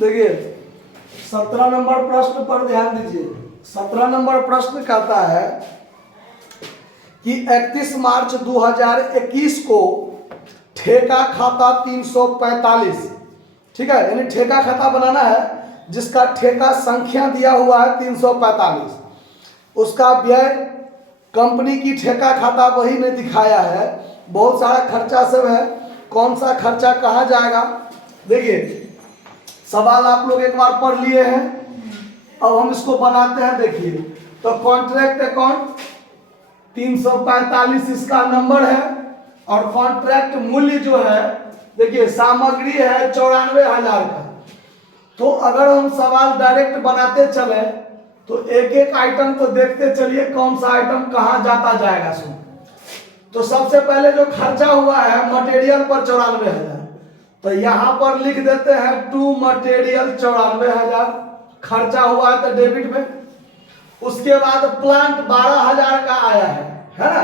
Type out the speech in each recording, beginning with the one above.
देखिए 17 नंबर प्रश्न पर ध्यान दीजिए। 17 नंबर प्रश्न कहता है कि 31 मार्च 2021 को ठेका खाता 345, ठीक है, यानी ठेका खाता बनाना है जिसका ठेका संख्या दिया हुआ है 345, उसका व्यय कंपनी की ठेका खाता वही ने दिखाया है, बहुत सारा खर्चा सब है, कौन सा खर्चा कहाँ जाएगा। देखिए सवाल आप लोग एक बार पढ़ लिए हैं, अब हम इसको बनाते हैं। देखिए तो कॉन्ट्रैक्ट अकाउंट 345 इसका नंबर है और कॉन्ट्रैक्ट मूल्य जो है, देखिए सामग्री है 94,000 का। तो अगर हम सवाल डायरेक्ट बनाते चले तो एक एक आइटम को देखते चलिए कौन सा आइटम कहाँ जाता जाएगा। सुन, तो सबसे पहले जो खर्चा हुआ है मटेरियल पर 94,000, तो यहाँ पर लिख देते हैं टू मटेरियल 94,000 खर्चा हुआ है तो डेबिट में। उसके बाद प्लांट 12,000 का आया है ना,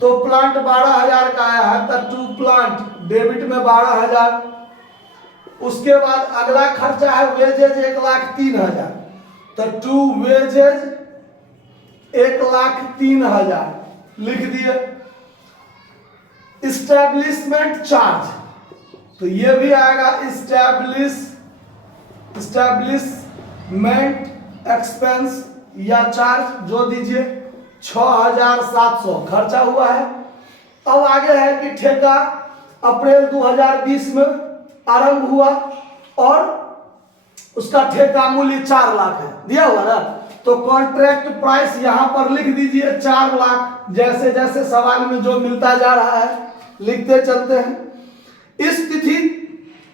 तो प्लांट 12,000 का आया है तो टू प्लांट डेबिट में 12,000। उसके बाद अगला खर्चा है वेजेज 1,03,000, तो टू वेजेज 1,03,000 लिख दिए। इस्टेब्लिशमेंट चार्ज, तो ये भी आएगा इस्टेब्लिशमेंट एक्सपेंस या चार्ज जो दीजिए 6,700 खर्चा हुआ है। अब आगे है कि ठेका अप्रैल 2020 में आरंभ हुआ और उसका ठेका मूल्य 4 लाख है, दिया हुआ ना, तो कॉन्ट्रैक्ट प्राइस यहां पर लिख दीजिए 4 लाख। जैसे जैसे सवाल में जो मिलता जा रहा है लिखते चलते हैं। इस तिथि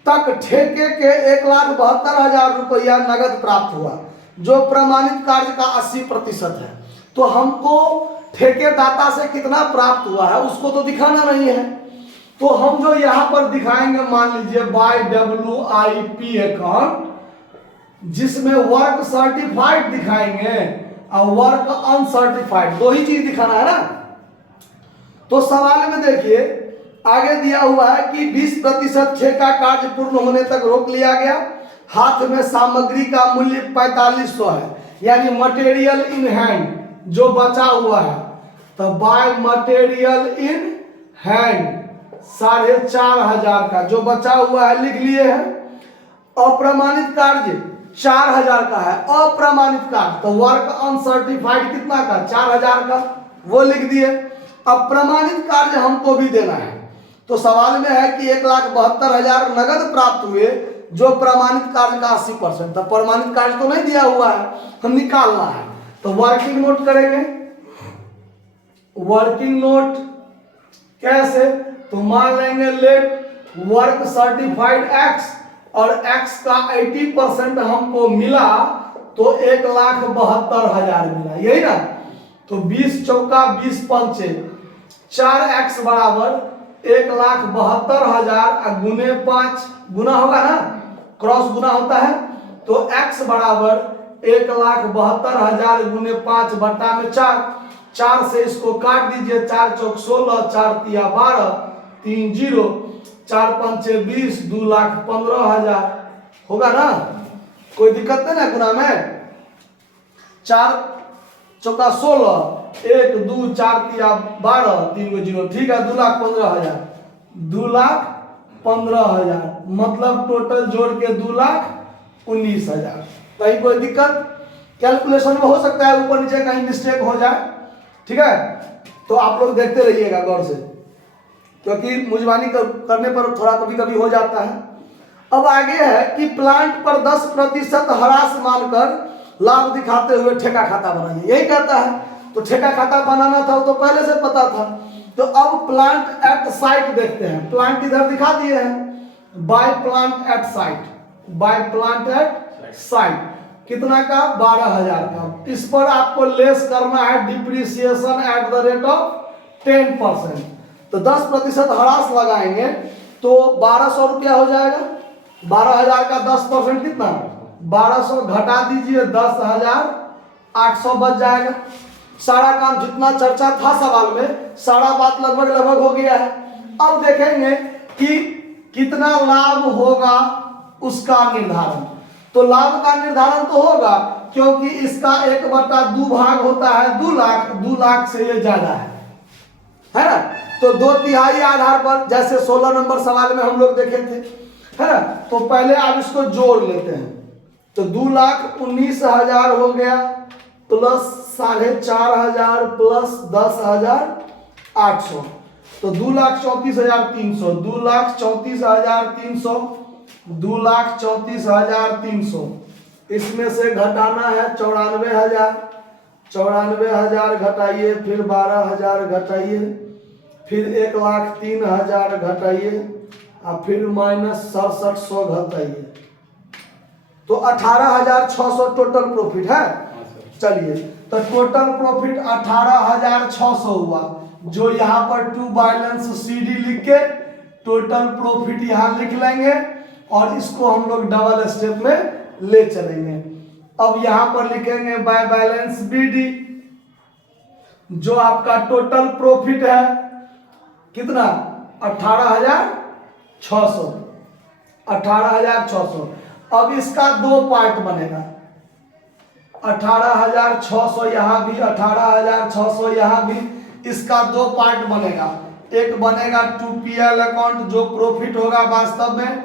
तक ठेके के 1,72,000 रुपया नगद प्राप्त हुआ जो प्रमाणित कार्य का 80% है। तो हमको ठेकेदाता से कितना प्राप्त हुआ है उसको तो दिखाना नहीं है, तो हम जो यहाँ पर दिखाएंगे मान लीजिए बाय WIP अकाउंट, जिसमें वर्क सर्टिफाइड दिखाएंगे और वर्क अनसर्टिफाइड, दो ही चीज दिखाना है ना। तो सवाल में देखिए आगे दिया हुआ है कि 20% ठेका कार्य पूर्ण होने तक रोक लिया गया। हाथ में सामग्री का मूल्य 4500 है, यानी मटेरियल इन हैंड जो बचा हुआ है, तो बाय मटेरियल इन हैंड 4,500 का जो बचा हुआ है लिख लिए हैं। अप्रमाणित कार्य 4,000 का है, अप्रमाणित कार्य तो वर्क अनसर्टिफाइड कितना का 4,000 का, वो लिख दिए। अब प्रमाणित कार्य हमको भी देना है, तो सवाल में है कि 1,72,000 नगद प्राप्त हुए जो प्रमाणित कार्य का 80%, तो प्रमाणित कार्य तो नहीं दिया हुआ है, हम निकालना है। तो वर्किंग नोट करेंगे। वर्किंग नोट कैसे, तो मान लेंगे लेट वर्क सर्टिफाइड एक्स और एक्स का 80% हमको मिला तो 1,72,000 मिला, यही ना। तो 20 चौका 20 पंचे 4x बराबर 1,72,000 गुने 5 गुना होगा ना, क्रॉस गुना होता है, तो x बराबर 1,72,000 गुने 5 बट्टा में 4 से इसको काट दीजिए, 4 चौक 16, 4 तिया 12, 3 0, 4 पंचे 20, 2,15,000 होगा ना, कोई दिक्कत नहीं ना गुना में। 4 चौका 16, 1 2 4 तिया 12, 3 को 0, ठीक है, 2,15,000, 2,15,000 मतलब टोटल जोड़ के 2,19,000। कहीं कोई दिक्कत कैलकुलेशन में हो सकता है ऊपर नीचे कहीं मिस्टेक हो जाए, ठीक है, तो आप लोग देखते रहिएगा गौर से, क्योंकि मुजबानी करने पर थोड़ा कभी कभी हो जाता है। अब आगे है कि प्लांट पर 10% ह्रास मानकर लाभ दिखाते हुए ठेका खाता बनाइए, यही कहता है। तो ठेका खाता बनाना था वो तो पहले से पता था। तो अब प्लांट एट साइट देखते हैं, प्लांट इधर दिखा दिए हैं, by plant at site, by plant at site कितना का 12,000 का। इस पर आपको लेस करना है depreciation at the rate of 10%, तो 10% ह्रास लगाएंगे तो 1,200 रुपया हो जाएगा। 12,000 का 10% कितना, 1,200 घटा दीजिए 10,800 बच जाएगा। सारा काम जितना चर्चा था सवाल में सारा बात लगभग हो गया है। अब देखेंगे कि कितना लाभ होगा उसका निर्धारण। तो लाभ का निर्धारण तो होगा, क्योंकि इसका 1/2 भाग होता है 2 लाख, 2 लाख से ये ज्यादा है ना। तो 2/3 आधार पर, जैसे 16 नंबर सवाल में हम लोग देखे थे, है ना। तो पहले आप इसको जोड़ लेते हैं, तो 2,19,000 हो गया प्लस 4,500 प्लस 10,800, तो 2,34,300, 2,34,300, 2,34,300। इसमें से घटाना है 94,000, 94,000 घटाइए, फिर 12,000 घटाइए, फिर 1,03,000 घटाइए, और फिर माइनस 67,100 घटाइए, तो 18,600 टोटल प्रॉफिट है। चलिए, तो टोटल प्रॉफिट 18,600 हुआ, जो यहाँ पर टू बैलेंस CD लिख के टोटल प्रॉफिट यहाँ लिख लेंगे, और इसको हम लोग डबल स्टेप में ले चलेंगे। अब यहाँ पर लिखेंगे बाय बैलेंस BD, जो आपका टोटल प्रॉफिट है कितना, 18,600, 18,600। अब इसका 2 पार्ट बनेगा, 18,600 यहाँ भी, 18,600 यहाँ भी, इसका 2 पार्ट बनेगा। एक बनेगा 2PL अकाउंट जो प्रॉफिट होगा वास्तव में,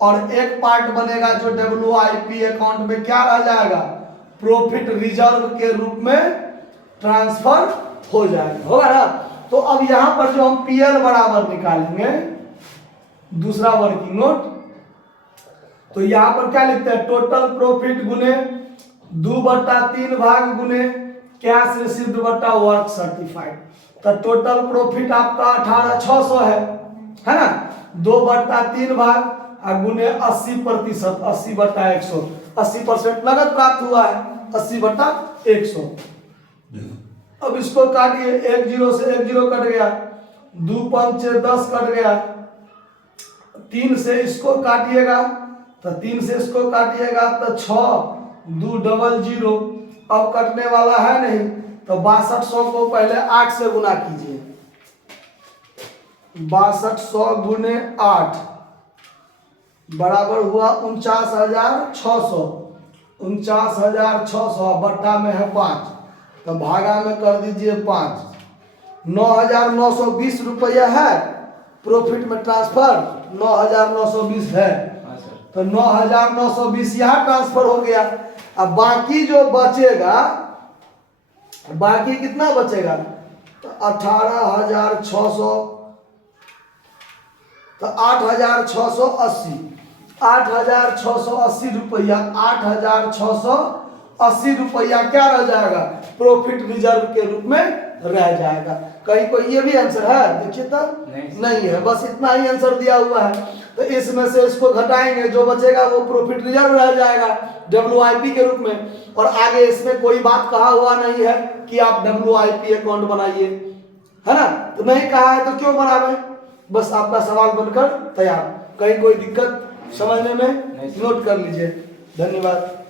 और एक पार्ट बनेगा जो WIP अकाउंट में क्या रह जाएगा, प्रॉफिट रिजर्व के रूप में ट्रांसफर हो जाएगा, होगा ना। तो अब यहाँ पर जो हम PL बराबर निकालेंगे, दूसरा वर्किंग नोट, तो यहाँ पर क्या लिखते हैं, टोटल प्रॉफिट गुने 2/3 भाग गुने कैश रिसीव्ड बटा वर्क सर्टिफाइड। तो टोटल प्रॉफिट आपका 18,600 है ना, 2/3 भाग और गुने 80%, 80/100, 80% नगद प्राप्त हुआ है, 80/100। अब इसको काटिए, 1 0 से 1 0 कट गया, 2 5 10 कट गया, 3 से इसको काटिएगा, तो 3 से इसको काटिएगा तो 6 2 00, अब कटने वाला है नहीं, तो 6200 को पहले 8 से गुना कीजिए, 6200 गुने 8 बराबर हुआ 49,600, 49,600 बट्टा में है 5, तो भागा में कर दीजिए 5, 9,920 रुपया है प्रॉफिट में ट्रांसफर, 9,920 है, तो 9,920 यहाँ ट्रांसफर हो गया। अब बाकी जो बचेगा, बाकी कितना बचेगा, तो 18,600, तो 8,680, 8,680 रुपया, 8,680 रुपया क्या रह जाएगा, प्रॉफिट रिजर्व के रूप में रह जाएगा। कहीं कोई ये भी आंसर है, देखिए तो नहीं है, बस इतना ही आंसर दिया हुआ है। तो इसमें से इसको घटाएंगे, जो बचेगा वो प्रॉफिट रिजर्व रह जाएगा WIP के रूप में, और आगे इसमें कोई बात कहा हुआ नहीं है कि आप WIP अकाउंट बनाइए, है ना। तो नहीं कहा है तो क्यों बनावे, बस आपका सवाल बनकर तैयार। कहीं कोई दिक्कत समझने में, नोट कर लीजिए। धन्यवाद।